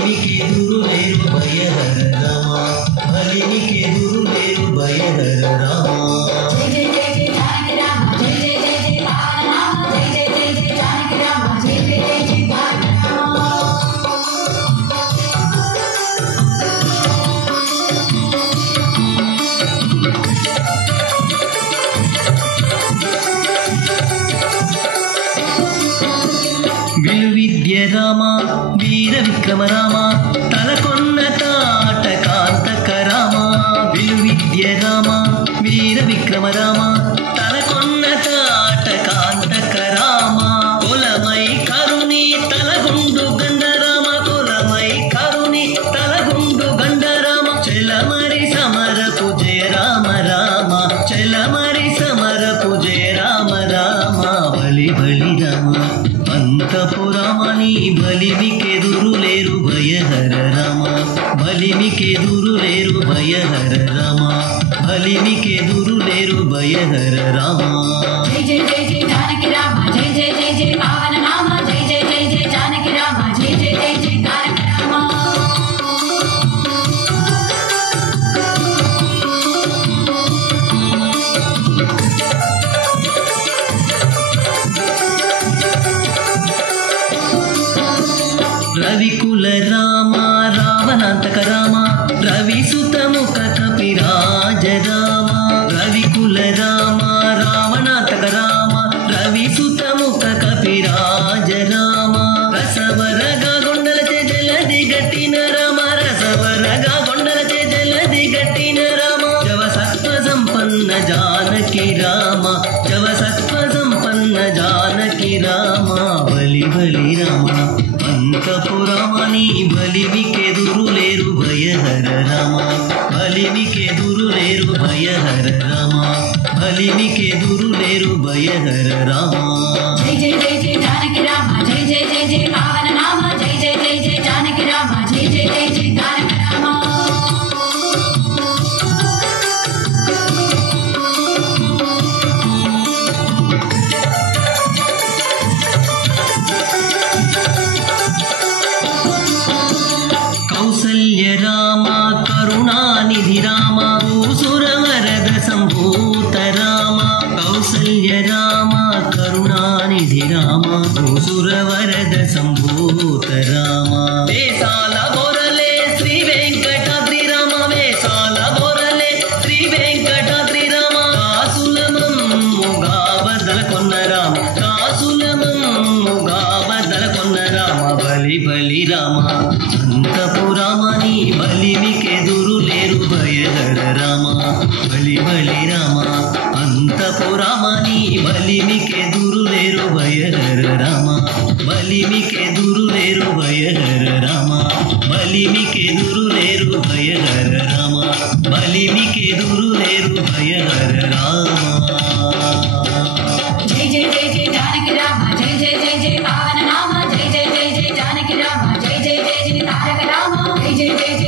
బలిమికి ఎదురు లేరు భయహర రామ బలిమికి ఎదురు లేరు భయహర రామ విలువిద్య రామ వీర విక్రమ రామ తలకొన్న తాట కాంతక రామ విలువిద్య రామ వీర విక్రమ రామ తలకొన్న తాట కాంతక రామ కులమై కరుణి తలగుండు గండరామ కులమై కరుణి తలగుండు గండరామ చెలమరి సమరపు జయ రామ రామ చెలమరి సమరపు జయ రామ రామ బలి బలి రామ అంతపురామని బలిమికెదురు లేరు భయహర రామ బలిమికెదురు లేరు భయహర రామ బలిమికెదురు లేరు భయహర రామ జై జై జై జై జానకి రామ జై జై జై జై పావన నామ జై జై జై జై జానకి రామ జై జై జై జై తారక రామ రవికుల రామ రావణాంతక రామ రవిసుతముఖ కపిరాజ రామ రవికుల రామ రావణాంతక రామ రవిసుతముఖ కపిరాజ రామ రసవరగా గొండలచే జలది గట్టిన రామ రసవరగా గొండలచే జలది గట్టిన రామ జవ సత్వ సంపన్న జానకి రామ జవ సత్వ సంపన్న జానకి రామ బలి బలి రామ అంతపురామని బలిమికెదురు లేరు భయహర రామ బలిమికెదురు లేరు భయహర రామ బలిమికెదురు లేరు భయహర రామ జై జై జై జై జానకి రామ జై జై జై జై పావన నామ జై జై జై జై జానకి రామ జై జై జై జై తారక రామ కౌసల్య రామ కరుణానిధి రామ భూసుర వరద సంభూత రామ కౌసల్య రామ కరుణానిధి రామ భూసుర వరద సంభూత రామ వేసాల బొరలే శ్రీ వెంకటాద్రి రామ వేసాల బొరలే శ్రీ వెంకటాద్రి రామ కాసులమమ్ముగా బదల కొన్న రామ కాసులమమ్ముగా బదల కొన్న రామ బలి బలి రామ అంతపురామని బలిమికెదురు లేరు భయహర రామ బలి బలి రామ అంతపురామని బలిమికెదురు లేరు భయహర రామ బలిమికెదురు లేరు భయహర రామ బలిమికెదురు లేరు భయహర రామ బలిమికెదురు లేరు భయహర రామ జై జై జై జై జానకి రామ జై జై జై జై పావన నామ జై జై జై జై జానకి రామ జై జై జై జై తారక రామ జై జై జై జై